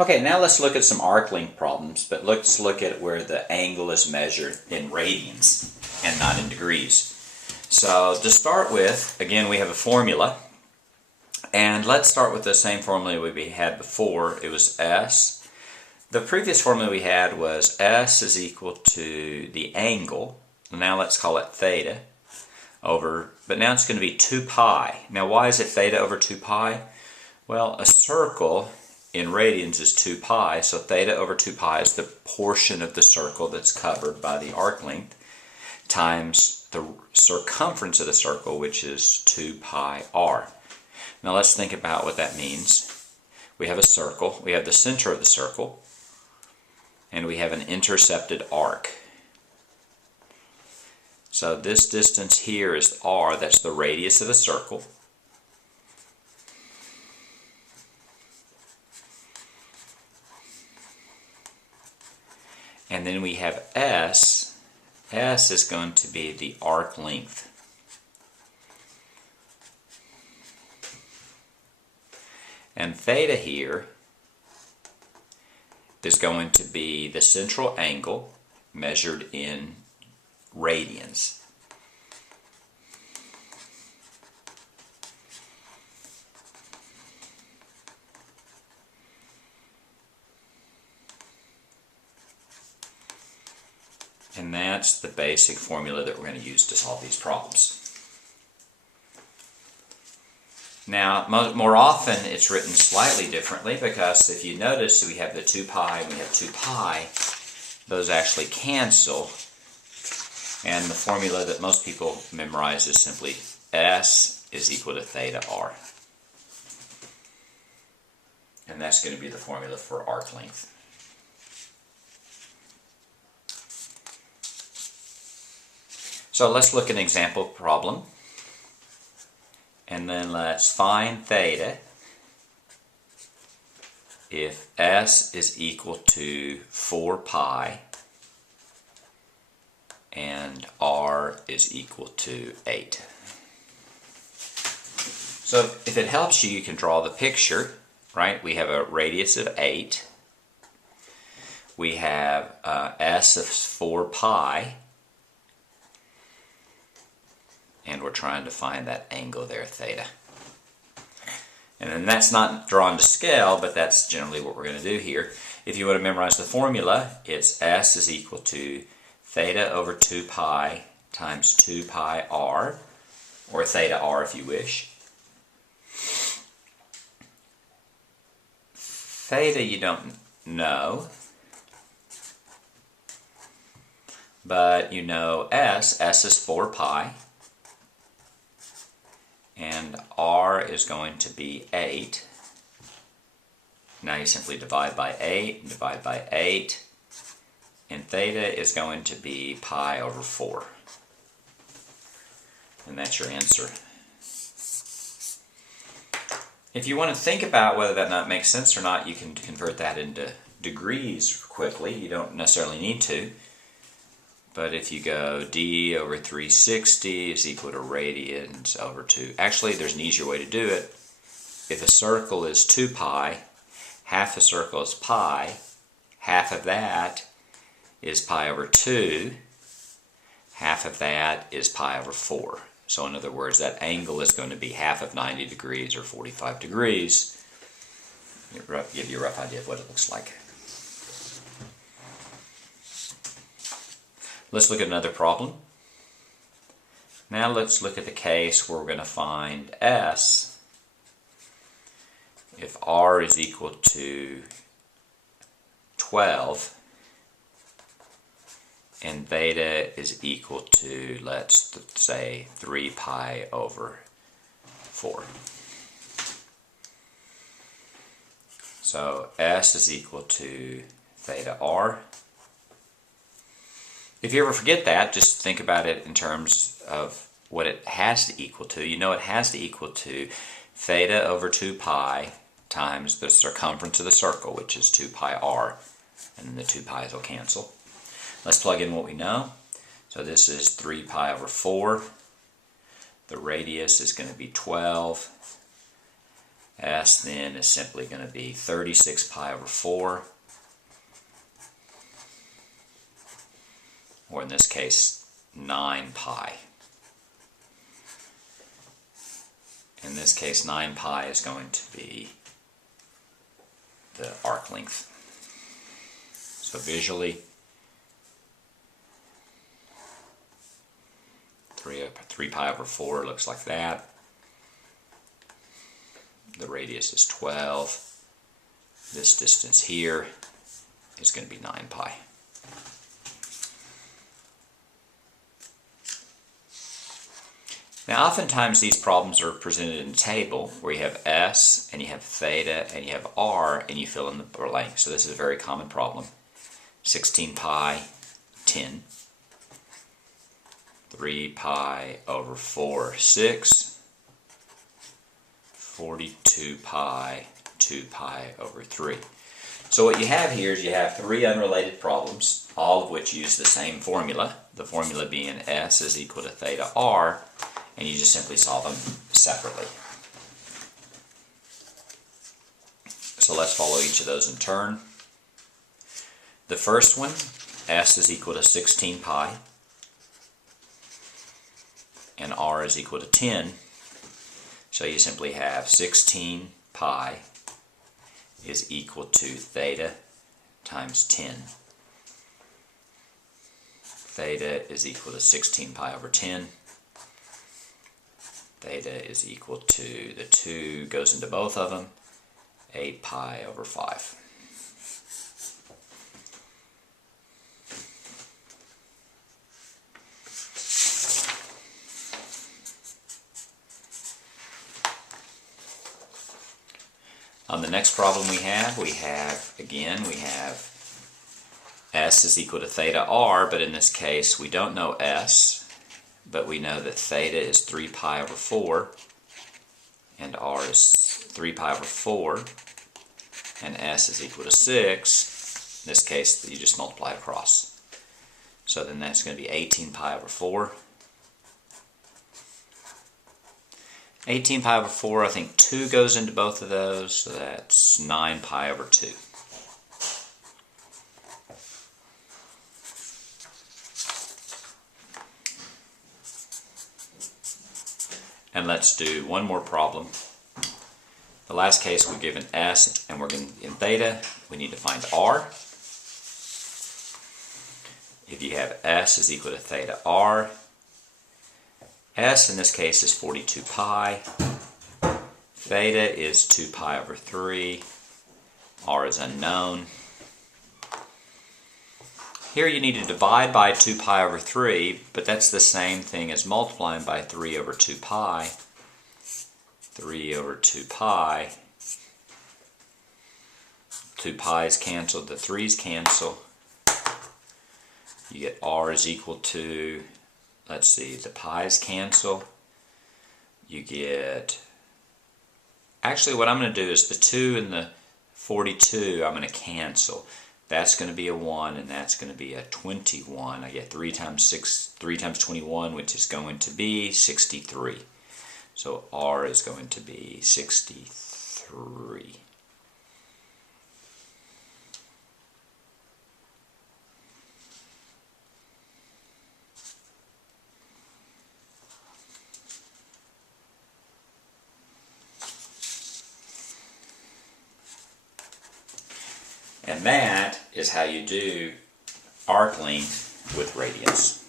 Okay, now let's look at some arc length problems, but let's look at where the angle is measured in radians and not in degrees. So to start with, again, we have a formula. And let's start with the same formula we had before. It was S. The previous formula we had was S is equal to the angle. Now let's call it theta over, but now it's going to be 2 pi. Now why is it theta over 2 pi? Well, a circle in radians is 2 pi, so theta over 2 pi is the portion of the circle that's covered by the arc length times the circumference of the circle, which is 2 pi r. Now let's think about what that means. We have a circle, we have the center of the circle, and we have an intercepted arc. So this distance here is r, that's the radius of the circle. And then we have S. S is going to be the arc length. And theta here is going to be the central angle measured in radians. And that's the basic formula that we're going to use to solve these problems. Now, more often it's written slightly differently, because if you notice we have the 2 pi and we have 2 pi, those actually cancel. And the formula that most people memorize is simply S is equal to theta r. And that's going to be the formula for arc length. So let's look at an example problem. And then let's find theta if S is equal to 4 pi and R is equal to 8. So if it helps you, you can draw the picture, right? We have a radius of 8. We have S of 4 pi. And we're trying to find that angle there, theta. And then that's not drawn to scale, but that's generally what we're going to do here. If you want to memorize the formula, it's S is equal to theta over 2 pi times 2 pi r, or theta r if you wish. Theta you don't know, but you know S is 4 pi. And R is going to be 8. Now you simply divide by 8, and divide by 8, and theta is going to be pi over 4. And that's your answer. If you want to think about whether that not makes sense or not, you can convert that into degrees quickly. You don't necessarily need to. But if you go d over 360 is equal to radians over 2. Actually, there's an easier way to do it. If a circle is 2 pi, half a circle is pi, half of that is pi over 2, half of that is pi over 4. So in other words, that angle is going to be half of 90 degrees or 45 degrees. Give you a rough idea of what it looks like. Let's look at another problem. Now let's look at the case where we're going to find S if R is equal to 12 and theta is equal to, let's say, 3 pi over 4. So S is equal to theta r. If you ever forget that, just think about it in terms of what it has to equal to. You know it has to equal to theta over 2 pi times the circumference of the circle, which is 2 pi r, and then the 2 pi's will cancel. Let's plug in what we know. So this is 3 pi over 4. The radius is going to be 12. S then is simply going to be 36 pi over 4, or in this case 9 pi. In this case 9 pi is going to be the arc length. So visually 3 pi over 4 looks like that. The radius is 12. This distance here is going to be 9 pi. Now oftentimes these problems are presented in a table where you have S and you have theta and you have R and you fill in the blank. So this is a very common problem. 16 pi, 10. 3 pi over 4, 6. 42 pi, 2 pi over 3. So what you have here is you have 3 unrelated problems, all of which use the same formula. The formula being S is equal to theta R, and you just simply solve them separately. So let's follow each of those in turn. The first one, S is equal to 16 pi, and R is equal to 10. So you simply have 16 pi is equal to theta times 10. Theta is equal to 16 pi over 10. Theta is equal to, the 2 goes into both of them, 8 pi over 5. On the next problem we have S is equal to theta R, but in this case we don't know S, but we know that theta is 3 pi over 4, and R is 3 pi over 4, and S is equal to 6. In this case, you just multiply across. So then that's going to be 18 pi over 4. 18 pi over 4, I think 2 goes into both of those, so that's 9 pi over 2. And let's do one more problem. The last case we're given S and we're given theta. We need to find R. If you have S is equal to theta R, S in this case is 42 pi. Theta is 2 pi over 3. R is unknown. Here you need to divide by 2 pi over 3, but that's the same thing as multiplying by 3 over 2 pi. 3 over 2 pi. 2 pi's canceled, the 3's cancel. You get R is equal to, let's see, the pi's cancel. You get, actually what I'm going to do is the 2 and the 42 I'm going to cancel. That's going to be a 1 and that's going to be a 21. I get 3 times 21, which is going to be 63. So R is going to be 63. And that is how you do arc length with radians.